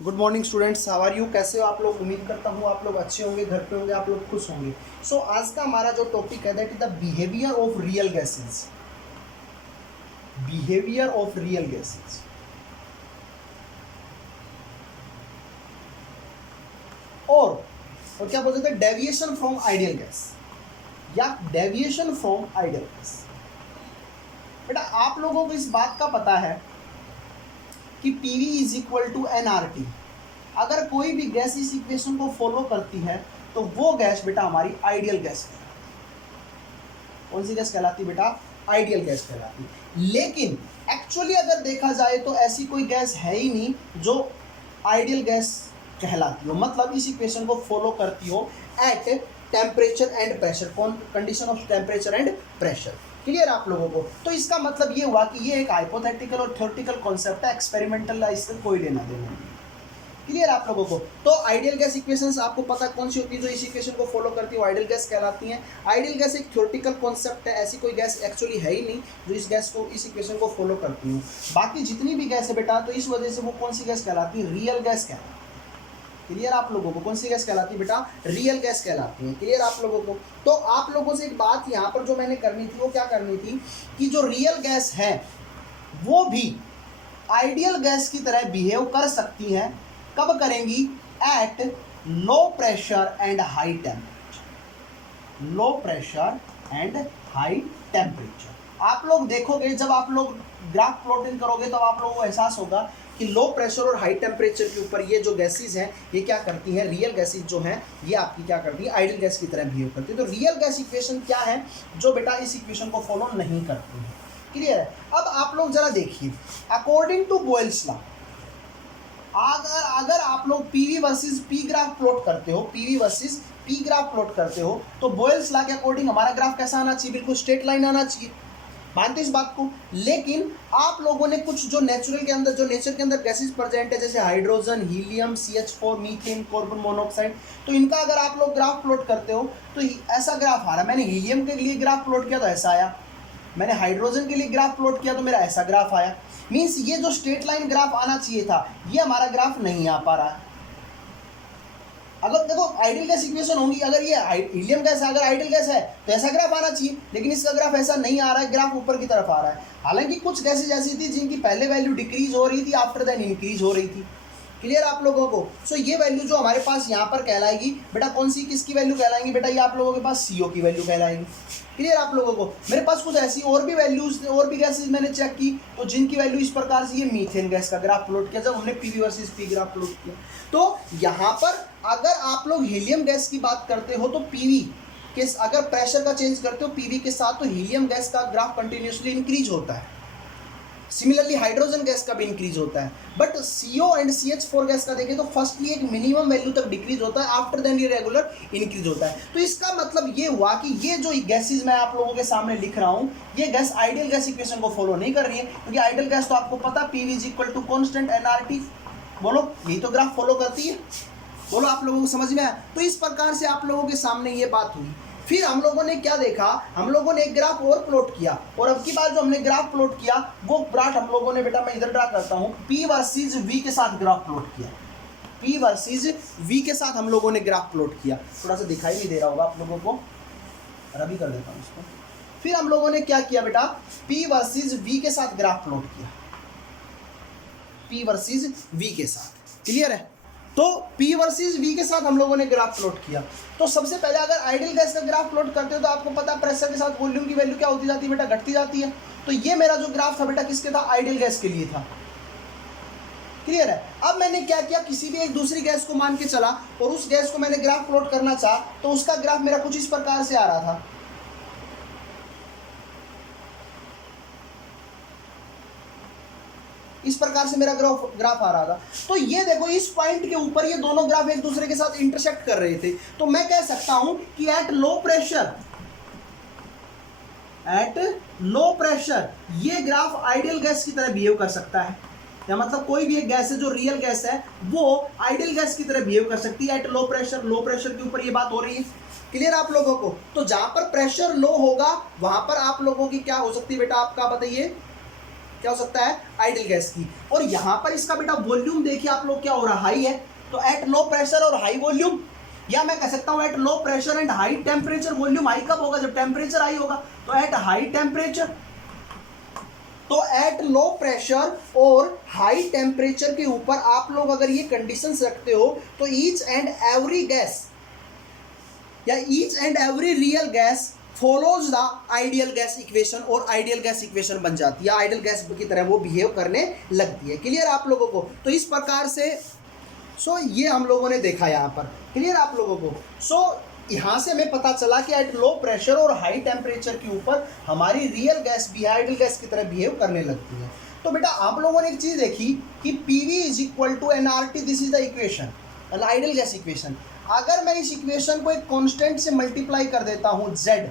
Good morning students, how are you? कैसे हो आप लोग? उम्मीद करता हूँ आप लोग अच्छे होंगे, घर पे होंगे, आप लोग खुश होंगे। सो आज का हमारा जो टॉपिक है that is the behaviour of real gases. Behaviour of real gases. और क्या बोलते हैं, डेविएशन फ्रॉम आइडियल गैस या डेविएशन फ्रॉम आइडियल गैस। बेटा आप लोगों को इस बात का पता है कि PV is equal to nRT। अगर कोई भी गैस इस इक्वेशन को फॉलो करती है तो वो गैस बेटा हमारी आइडियल गैस कहलाती। कौन सी गैस कहलाती बेटा? आइडियल गैस कहलाती। लेकिन एक्चुअली अगर देखा जाए तो ऐसी कोई गैस है ही नहीं जो आइडियल गैस कहलाती हो, मतलब इस इक्वेशन को फॉलो करती हो एट टेम्परेचर एंड प्रेशर। कौन? Condition of temperature and pressure. Clear आप लोगों को? तो इसका मतलब ये हुआ कि ये एक हाइपोथेटिकल और थ्योरेटिकल कॉन्सेप्ट है, एक्सपेरिमेंटल, इससे कोई लेना देना नहीं। क्लियर आप लोगों को? तो आइडियल गैस इक्वेशंस आपको पता कौन सी होती है जो इस इक्वेशन को फॉलो करती है, आइडियल गैस कहलाती हैं। आइडियल गैस एक थ्योरेटिकल कॉन्सेप्ट है, ऐसी कोई गैस एक्चुअली है ही नहीं जो इस गैस को, इस इक्वेशन को फॉलो करती हो। बाकी जितनी भी गैस है बेटा, तो इस वजह से वो कौन सी गैस कहलाती है? रियल गैस कहलाती है। क्लियर आप लोगों को? कौन सी गैस कहलाती है बेटा? रियल गैस कहलाती है। क्लियर आप लोगों को? तो आप लोगों से एक बात यहाँ पर जो मैंने करनी थी वो क्या करनी थी कि जो रियल गैस है वो भी आइडियल गैस की तरह बिहेव कर सकती है। कब करेंगी? At low pressure and high temperature. Low pressure and high temperature. आप लोग देखोगे, जब आप लोग ग्राफ प्लॉटिंग करोगे तो आप लोगों को एहसास होगा कि लो प्रेशर और हाई टेम्परेचर के ऊपर ये जो गैसेज हैं ये क्या करती हैं? रियल गैसेज जो हैं ये आपकी क्या करती है? आइडियल गैस की तरह बिहेव करती है। तो रियल गैस इक्वेशन क्या है जो बेटा इस इक्वेशन को फॉलो नहीं करती है। क्लियर है? अब आप लोग जरा देखिए, अकॉर्डिंग टू बॉयल्स लॉ, अगर आप लोग PV versus P graph plot करते हो, PV versus P graph plot करते हो, तो बॉयल्स लॉ के अकॉर्डिंग हमारा ग्राफ कैसा आना चाहिए? बिल्कुल स्ट्रेट लाइन आना चाहिए। मानते इस बात को? लेकिन आप लोगों ने कुछ जो नेचुरल के अंदर, जो नेचर के अंदर गैसेस प्रेजेंट है जैसे hydrogen, helium, CH4, methane, carbon monoxide, तो इनका अगर आप लोग ग्राफ प्लॉट करते हो तो ऐसा ग्राफ आ रहा है। मैंने हीलियम के लिए ग्राफ प्लॉट किया तो ऐसा आया, मैंने हाइड्रोजन के लिए ग्राफ प्लॉट किया तो मेरा ऐसा ग्राफ आया। मीन्स ये जो स्ट्रेट लाइन ग्राफ आना चाहिए था ये हमारा ग्राफ नहीं आ पा रहा है। अगर देखो आइडियल गैस इक्वेशन होंगी, अगर ये हीलियम गैस है, अगर आइडियल गैस है तो ऐसा ग्राफ आना चाहिए, लेकिन इसका ग्राफ ऐसा नहीं आ रहा है, ग्राफ ऊपर की तरफ आ रहा है। हालांकि कुछ गैसेज ऐसी थी जिनकी पहले वैल्यू डिक्रीज हो रही थी, आफ्टर देन इंक्रीज हो रही थी। क्लियर आप लोगों को? सो ये वैल्यू जो हमारे पास यहाँ पर कहलाएगी बेटा, कौन सी किसकी वैल्यू कहलाएंगी बेटा? ये आप लोगों के पास CO की वैल्यू कहलाएंगी। क्लियर आप लोगों को? मेरे पास कुछ ऐसी और भी वैल्यूज, और भी गैसेज मैंने चेक की तो जिनकी वैल्यू इस प्रकार से, ये मीथेन गैस का ग्राफ प्लॉट किया जब हमने PV versus P graph plot किया। तो यहाँ पर अगर आप लोग हीलियम गैस की बात करते हो तो PV के, अगर प्रेशर का चेंज करते हो PV के साथ, तो हीलियम गैस का ग्राफ कंटिन्यूसली इंक्रीज होता है। सिमिलरली हाइड्रोजन गैस का भी इंक्रीज होता है। But CO and CH4 gas का देखें तो फर्स्टली एक मिनिमम वैल्यू तक डिक्रीज होता है, आफ्टर देन ये रेगुलर इंक्रीज होता है। तो इसका मतलब ये हुआ कि ये जो गैसेज मैं आप लोगों के सामने लिख रहा हूँ ये गैस आइडियल गैस इक्वेशन को फॉलो नहीं कर रही है, क्योंकि आइडियल गैस तो आपको पता PV is equal to constant nRT। बोलो, यही तो ग्राफ फॉलो करती है। बोलो आप लोगों को समझ में आया? तो इस प्रकार से आप लोगों के सामने ये बात हुई। फिर हम लोगों ने क्या देखा? हम लोगों ने एक ग्राफ और प्लॉट किया, और अब की बार जो हमने ग्राफ प्लॉट किया वो ग्राफ हम लोगों ने बेटा, मैं इधर ड्रा करता हूँ, P वर्सेस V के साथ ग्राफ प्लॉट किया। P वर्सेस V के साथ हम लोगों ने ग्राफ प्लॉट किया। थोड़ा सा दिखाई नहीं दे रहा होगा आप लोगों को, रबी कर देता हूँ इसको। फिर हम लोगों ने क्या किया बेटा? P वर्सेस V के साथ ग्राफ प्लॉट किया, P वर्सेस V के साथ। क्लियर है? तो P वर्सेस V के साथ हम लोगों ने ग्राफ प्लॉट किया। तो सबसे पहले अगर आइडियल गैस का ग्राफ प्लॉट करते हो तो आपको पता है प्रेशर के साथ वॉल्यूम की वैल्यू क्या होती जाती है बेटा? घटती जाती है। तो ये मेरा जो ग्राफ था बेटा किसके था? आइडियल गैस के लिए था। क्लियर है? अब मैंने क्या किया, किसी भी एक दूसरी गैस को मान के चला और उस गैस को मैंने ग्राफ प्लॉट करना चाहा तो उसका ग्राफ मेरा कुछ इस प्रकार से आ रहा था। इस प्रकार से मेरा ग्राफ आ रहा था। तो ये देखो, इस पॉइंट के ऊपर ये दोनों ग्राफ एक दूसरे के साथ इंटरसेक्ट कर रहे थे। तो मैं कह सकता हूं कि एट लो प्रेशर ये ग्राफ आइडियल गैस की तरह बिहेव कर सकता है। या मतलब कोई भी एक गैस है जो रियल गैस है वो आइडियल गैस की तरह बिहेव कर सकती है at low pressure. Low pressure के ऊपर ये बात हो रही है। क्लियर आप लोगों को? तो जहां पर प्रेशर लो होगा वहां पर आप लोगों की क्या हो सकती है बेटा? आपका बताइए, क्या हो सकता है, आइडियल गैस की। और यहाँ पर इसका बेटा वॉल्यूम देखिए आप लोग क्या हो रहा है, हाई है, तो एट लो प्रेशर और हाई वॉल्यूम, या मैं कह सकता हूँ at low pressure and high temperature. Volume high कब होगा, जब टेम्परेचर हाई होगा, तो एट हाई टेम्परेचर, तो एट लो प्रेशर और हाई टेम्परेचर के ऊपर आप लोग अगर ये कंडीशंस रखते हो तो ईच एंड एवरी गैस या each and every real gas follows the ideal gas equation, और आइडियल गैस इक्वेशन बन जाती है, आइडियल गैस की तरह वो बिहेव करने लगती है। क्लियर आप लोगों को, तो इस प्रकार से ये हम लोगों ने देखा यहाँ पर। क्लियर आप लोगों को। यहाँ से हमें पता चला कि एट लो प्रेशर और हाई टेम्परेचर के ऊपर हमारी रियल गैस भी आइडियल गैस की तरह बिहेव करने लगती है। तो बेटा आप लोगों ने एक चीज़ देखी कि PV is equal to nRT, this is the equation, ideal gas equation. अगर मैं इस इक्वेशन को एक कांस्टेंट से मल्टीप्लाई कर देता हूँ, Z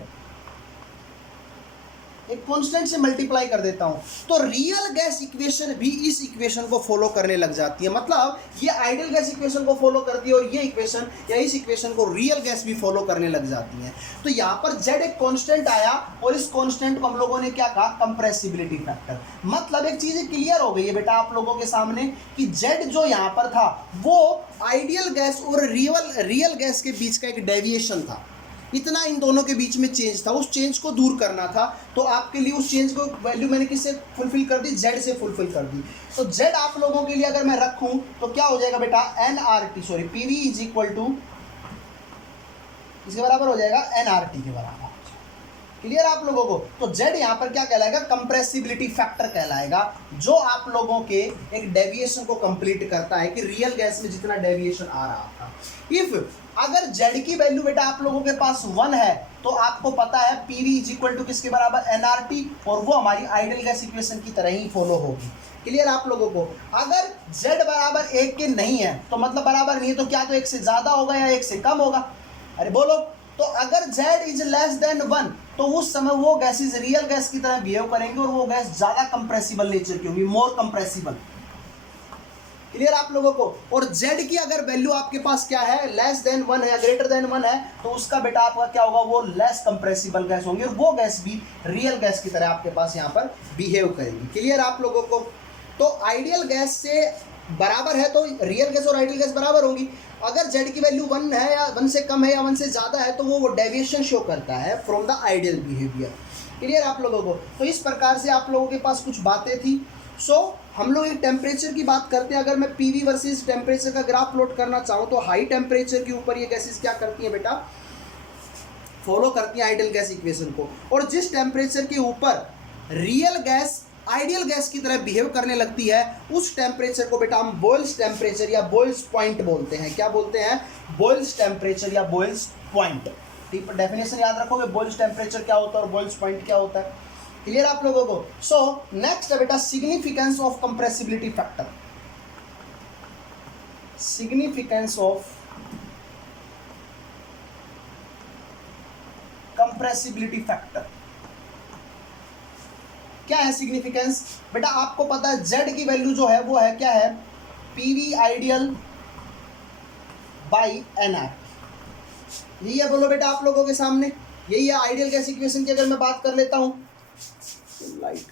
एक कांस्टेंट से मल्टीप्लाई कर देता हूं, तो रियल गैस इक्वेशन भी इस इक्वेशन को फॉलो करने लग जाती है। मतलब ये आइडियल गैस इक्वेशन को फॉलो करती है और ये इक्वेशन या इस इक्वेशन को रियल गैस भी फॉलो करने लग जाती है। तो यहाँ पर Z एक कांस्टेंट आया और इस कांस्टेंट को हम लोगों ने क्या कहा, कंप्रेसिबिलिटी फैक्टर। मतलब एक चीज क्लियर हो गई है बेटा आप लोगों के सामने कि Z जो यहाँ पर था वो आइडियल गैस और रियल गैस के बीच का एक डेविएशन था। इतना इन दोनों के बीच में चेंज था, उस चेंज को दूर करना था। तो आपके लिए उस चेंज को वैल्यू मैंने किससे फुलफिल कर दी, Z से फुलफिल कर दी। तो Z आप लोगों के लिए अगर मैं रखूं तो क्या हो जाएगा बेटा, PV इज इक्वल टू, इसके बराबर हो जाएगा nRT के बराबर। क्लियर आप लोगों को। तो Z यहाँ पर क्या कहलाएगा, कंप्रेसिबिलिटी फैक्टर कहलाएगा, जो आप लोगों के एक डेविएशन को कंप्लीट करता है कि रियल गैस में जितना डेविएशन आ रहा था। इफ अगर Z की वैल्यू बेटा आप लोगों के पास 1 है तो आपको पता है PV इज इक्वल टू किसके बराबर, nRT, और वो हमारी आइडियल गैस इक्वेशन की तरह ही फॉलो होगी। क्लियर आप लोगों को। अगर Z बराबर 1 के नहीं है तो मतलब बराबर नहीं है, तो क्या तो 1 से ज़्यादा होगा या 1 से कम होगा, अरे बोलो। तो अगर Z इज लेस देन 1 तो उस समय वो गैसेज रियल गैस की तरह बिहेव करेंगे और वो गैस ज़्यादा कंप्रेसिबल नेचर की होगी, मोर कंप्रेसिबल। क्लियर आप लोगों को। और Z की अगर वैल्यू आपके पास क्या है, लेस देन 1 है, ग्रेटर देन 1 है, तो उसका बेटा आपका क्या होगा, वो लेस कंप्रेसिबल गैस होंगी और वो गैस भी रियल गैस की तरह आपके पास यहाँ पर बिहेव करेगी। क्लियर आप लोगों को। तो आइडियल गैस से बराबर है तो रियल गैस और आइडियल गैस बराबर होंगी। अगर Z की वैल्यू 1 है या 1 से कम है या 1 से ज़्यादा है तो वो डेविएशन शो करता है from the ideal behaviour. Clear आप लोगों को। तो इस प्रकार से आप लोगों के पास कुछ बातें थी। हम लोग एक टेम्परेचर की बात करते हैं। अगर मैं PV वर्सेस टेम्परेचर का ग्राफ प्लॉट करना चाहूँ तो हाई टेम्परेचर के ऊपर ये गैसेस क्या करती हैं बेटा, फॉलो करती हैं आइडियल गैस इक्वेशन को। और जिस टेम्परेचर के ऊपर रियल गैस आइडियल गैस की तरह बिहेव करने लगती है उस टेम्परेचर को बेटा हम बॉयल्स टेम्परेचर या बॉयल्स पॉइंट बोलते हैं। क्या बोलते हैं, बॉयल्स टेम्परेचर या बॉयल्स पॉइंट। ठीक, डेफिनेशन याद रखोगे, बॉयल्स टेम्परेचर क्या होता है और बॉयल्स पॉइंट क्या होता है। क्लियर आप लोगों को। नेक्स्ट है बेटा significance of compressibility factor. Significance of compressibility factor क्या है सिग्निफिकेंस बेटा, आपको पता है Z की वैल्यू जो है वो है क्या है, PV आइडियल बाई nR। यही है, बोलो बेटा आप लोगों के सामने, यही है आइडियल गैस इक्वेशन की। अगर मैं बात कर लेता हूं लाइट